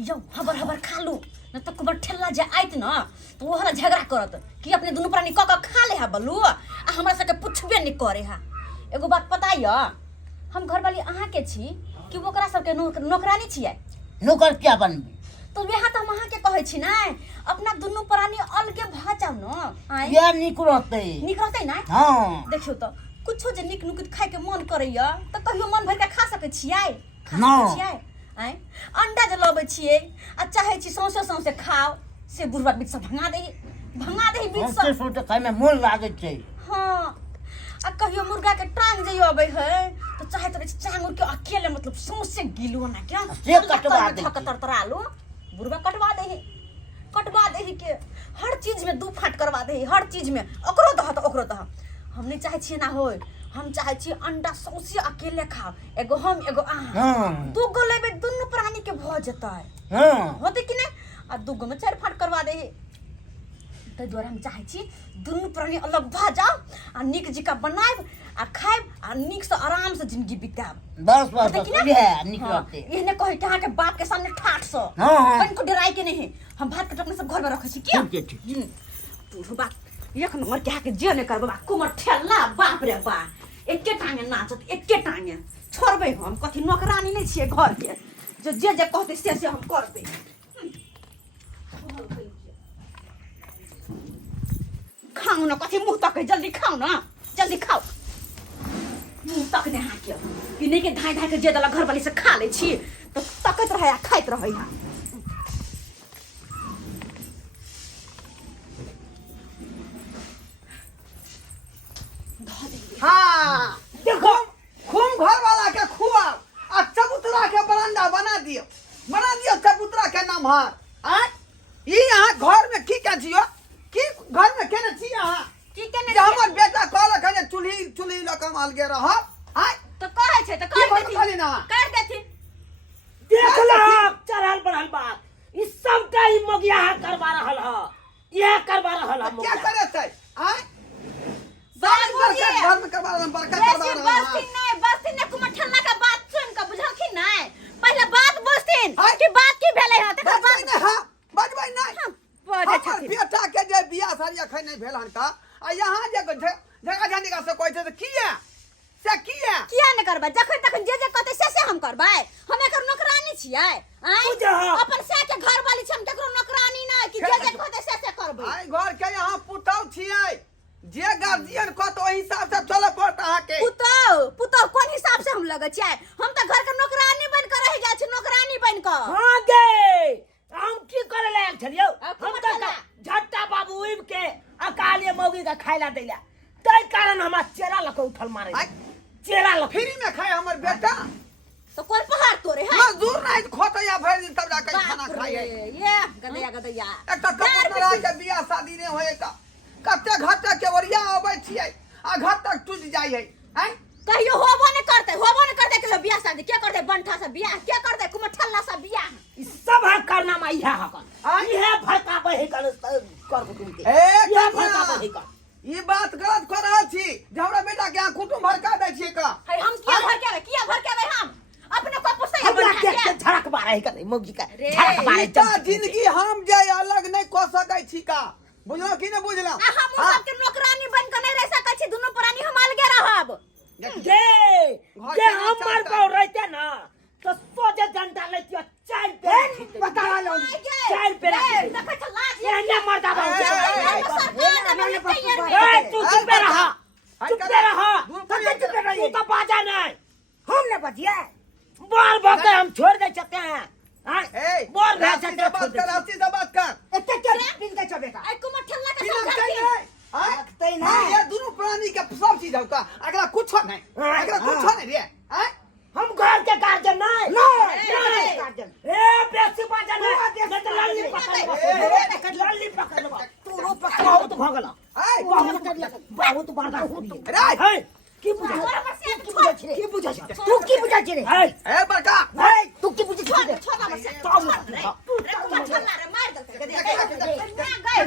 यो हबर हबर खा लू न तो कुबर ठेला जे आइत न तो वो हला झगड़ा करत कि अपने दुनु प्राणी क खा ले हा बलू आ हमरा सके पुछबे नहीं करे हा। एगो बात पता य हम घर वाली अहाँ के छी कि ओकरा सबके नौकरानी छियै। नौकर क्या बनबी तो यहाँ तो हम अहाँ के कहै छी ना अपना दुनु प्राणी अलगे भ जाऊ न या निक रहते ना। हां देखियो तो कुछो जे निक नुक खाए के मन करैया त कहियो मन भर के खा सकै छियै आय अंडा जे लबै छियै आ चाहे छी सौसे सौसे खाओ से बुढ़वा बीच से भंगा दे बीच से सौसे खाए में मोन लागे छै। हां आ कहियो मुर्गा के टांग जे आबै है तो चाहे तो टांग उड़ के अकेले मतलब सौसे गिलो ना क्या से कटवा दे तरतरालो बुढ़वा कटवा दे के हर चीज में दू फाट करवा दे हर चीज में ओकरो दह तो ओकरो दह। हम नहीं चाहे छी ना होय हम चाहे छी अंडा सौसे अकेले खाओ एगो हम एगो अहाँ दू गो लेबे दुनु प्राणी के भ जतै होते कि नहीं आ दू गो में चार फाट करवा दे तै द्वारा हम चाहे छी दुनु प्राणी अलग भ जाओ आ निक जिका बनाएब आ खाएब आ निक से आराम से जिंदगी बिताएब बस ये निक रहते एहने कहि के अहाँ के बाप के सामने ठाठ सो कनको डराई के नहीं हम भात कट अपने सब घर में रखै छी क्या तू बात एक नंबर के आके जे ने कर बाबा कुमर ठेला बाप रे बा एके टांगे नाचत एके टांगे छोड़बे हम कथि नौकरानी नहीं छिए घर के जे कहते से हम करबे। खाओ ना कथि मुंह तक जल्दी खाओ ना जल्दी खाओ मुंह तक ने हां के कि नहीं के धाय धाय के जे दला घर वाली से खा ले छी तो तकत रहे आ खाइत रहे हां। हाँ देखो खूब घर वाला के खुआ आ चबूतरा के बरामदा बना दियो चबूतरा के नाम है ई यहाँ घर में की क्या जियो की घर में केने छी यहाँ की केने हमर बेटा कहलक है चुली ल कमाल के रह तो कहै छै तो कर देथि देख ला चढ़ल बढ़ल बात ई सब का ई मगिया करवा रहल ह यह करवा रहल ह क्या करे छै घर में करवा रहा बस ने कुमर ठल्ला का बात सुन के बुझलखिन नहीं पहले बात बुझथिन कि बात की भेलै ह तकर बाद नहीं हां बजबै नहीं बजै छथिन बेटा के जे बियाह सारी अखन नहीं भेल हन का आ यहाँ जे जगह जाने का से कहै छै से किया न करबै जखन तखन जे कहते से हम करबै हम एकर नौकरानी छियै अपन से के घर वाली छी हम केकरो नौकरानी नहीं कि जे कहते से करबै आइ घर के यहाँ पुतौ छियै जे गार्जियन को तो वही हिसाब से चले पड़त अहाँ के पुतौ कोन हिसाब से हम लगै छियै हम त घर के नौकरानी बन के रह जाय छी नौकरानी बन के हां गे हम की करे लायक छलियो हम त झट्टा बाबू उब के अकाले मौगी का खाइला दैला तै कारण हमरा चेरा लक उठल मारे चेरा लक फ्री में खाए हमर बेटा तो कोन पहाड़ तोरे है मजदूर नहीं खोतया भर दिन तब जाके खाना खाए ये गदैया एक त कपूतरा के बियाह शादी ने होए का कते घाटे के ओरिया आबै छियै आ घर तक टूट जाय है कहियो होबो न करते के बियाह शादी के करते बंठा से बियाह के करते कुमर ठल्ला से बियाह ई सब करना में इहा हकन इहे भड़काबै है कर कुटुम के इहे भड़काबै है कर ई बात गलत कर रहल छी जे हमरा बेटा के कुटुम भड़का दै छियै का हम किया भड़काबै हम अपने को पुछै है झड़क मारे कर मौगी का झड़क मारे जिंदगी हम जे अलग नहीं क सकै छी का बुझलो कि नहीं बुझलो हम सबके नौकरानी बन के नहीं रह सकै छी दुनु प्राणी हम अलगे रहब जे हमर को रहते ना तो सोजे डंडा लेतियो चाल पे बता लो चाल पे देखै छ लाज ये ने मरदा बा ए तू चुप रहा तू तो बाजा नहीं हम ने बजिए बोल बके हम छोड़ दे सकते हैं बोल रहा सकते बात कर हंसी से बात कर एते के पिन के चबे का आई कुमर ठल्ला के लगतै नहीं ये दोनों प्राणी के सब चीज होका अगला कुछ नहीं रे हम घर के गार्जियन नहीं गार्जियन ए बेसी बाजा नहीं मैं तो लल्ली पकड़ लो तू रो पकड़ बहुत भगला बहुत बड़का हो रे की बुझा तू की बुझा रे ए बड़का तू की बुझा छोड़ तो रे कुमर ठल्ला रे मार दे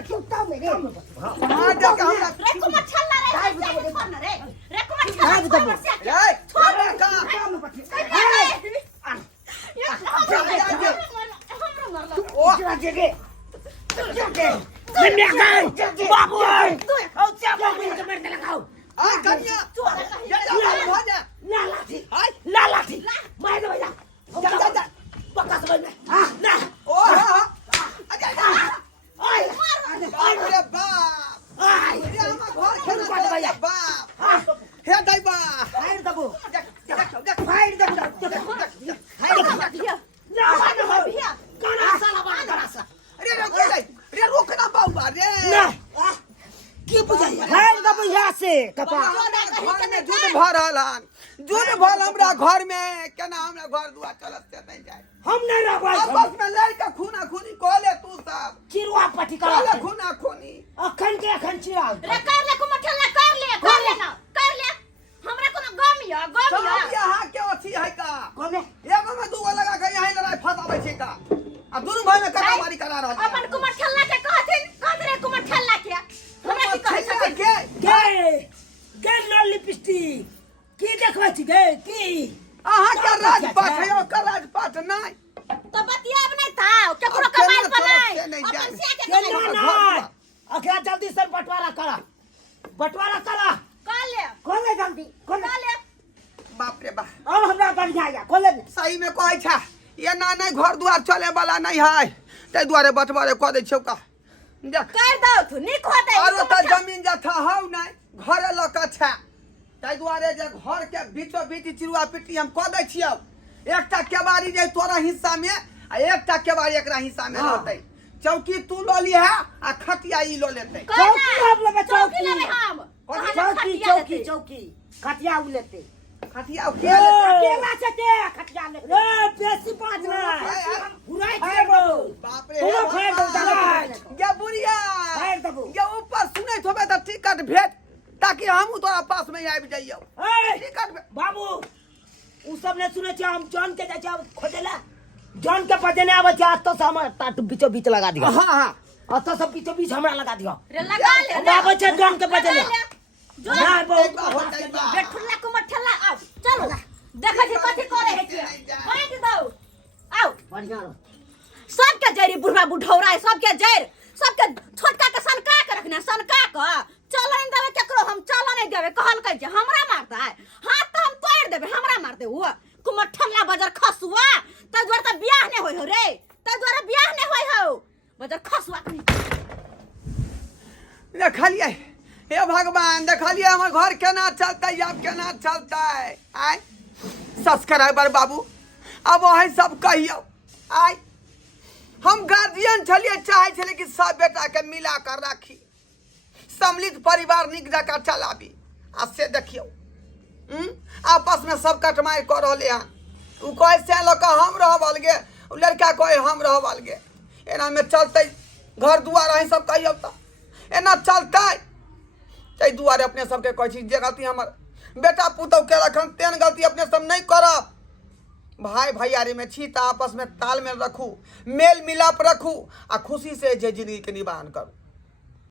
चुपता मेरे हां जा के हमरा रे कुमर ठल्ला रे कुमर ठल्ला छोड़ बड़का चला जगे जगे मैं गए बाबू तू ओ चाबा मुझे मार दे लगाओ आ कनिया ये भाजा ना लाठी हाय ना लाठी मार दे भैया जा जा पक्का समझ में हां ना ओ हां अरे ओए अरे बाप ओए ये हम घर खेल काट भैया बाप हां हे दाइबा फायर दबो देख फायर दबो भैया ना ना भैया गाना साला बना गाना सा रे रुक ना बाबा रे ना की बुझाई फायर दबो यहां से कपा घर में दूध भरल हन दूध भरल हमरा घर में केना हमरा घर दुआ चलत से नहीं जाए हम नहीं रहबा आपस में लड़का खूना खूनी कहले तू सब चिरवा पटी कहले कर खूना खूनी अखन के अखन चिरा रे कर ले कुमठला कर ले ना कर ले हमरा कोनो गम या सब यहाँ के अथी है का कोने एगो में दूगो लगा के यहाँ लड़ाई फसावे छै का आ दुनु भाई में कटामारी करा रहल छै अपन कुमठला के कहथिन कह रे कुमठला के हमरा की कहै छथिन गे लाल लिपस्टिक की देखबै छी गे की अहाँ के राजपाट है ओकर राजपाट नहीं तो बतियाब नहीं था केकरो कमाई पर नहीं अपन से के के कमाई ना अखरा जल्दी से बंटवारा करा कर ले खोले जल्दी खोले कर ले बाप रे बाप अब हमरा बढ़िया या खोले सही में कहै छै ये ना नहीं घर दुआर चले वाला नहीं है तै दुआरे बटवारे कह दै छौ का देख कर दो तू निक होतै आरो त जमीन जथा हौ नहीं घरे लक छै तै दुआरे जे घर के बीचो बीच चिरुआ पिट्टी हम कह दै छियौ एकटा केवाड़ी जे तोरा हिस्सा में आ एकटा केवाड़ी एकरा हिस्सा में रहतै चौकी तू ल ली है आ खटिया ई ल लेतै चौकी हम लेबे चौकी लेबे हम चौकी खटिया उ लेते खटिया के लेतै केला से ते खटिया लेते रे बेसी पाँच ना हुराई दे बाप रे पूरा फाड़ दो दराज गे बुढ़िया फाड़ दबो गे ऊपर सुनै होबे त टिकट भेट ताकि हम तोरा पास में आबि जाइयो ए टिकट बाबू उ सब ने सुने छ हम जान के जाय छ खोजेला जान के पते ने आवे छ तो हम टाट बीचो बीच लगा दियो हां हां अतो सब बीचो बीच हमरा लगा दियो रे लगा ले बाबू छ जान के पते ने जो ना बहुत बेठुल्ला कुमठला आओ चलो देखै छी कथि करे है के बांट दो आओ बढ़िया सबके जरी बुढ़वा बुढ़ौरा सबके जर सबके छोटका के सनका के रखना सनका के चल नहीं देवे केकरो हम चल नहीं देवे कहल कह जे हमरा मारता है हाथ तो हम तोड़ देवे हमरा मार दे वो कुमठला बजर खसुआ त द्वार त बियाह नहीं होय हो रे त द्वार बियाह नहीं होय हो बजर खसुआ देखलिए हे भगवान देखलिए हमर घर केना चलता है अब केना चलता है आय सब्सक्राइबर बाबू अब वही सब कहियो आय हम गार्जियन छलिए चाहे छले कि सब बेटा के मिला कर राखी सम्मिलित परिवार निक जका चलाबी आ से देखियो आपस में सब कटमाई कर रहले हन उ कहे से लक हम रहबल गे उ लड़का कहे हम रहबल गे एना में चलते घर दुआर है सब कहियो त एना चलते तै दुआरे अपने सबके कहै छी जे गलती हमर बेटा पुतौ के रखन तेन गलती अपने सब नहीं करब भाई भैयारी में छी त आपस में तालमेल रखू मेल मिलाप रखू आ खुशी से जे जिंदगी के निवारण करू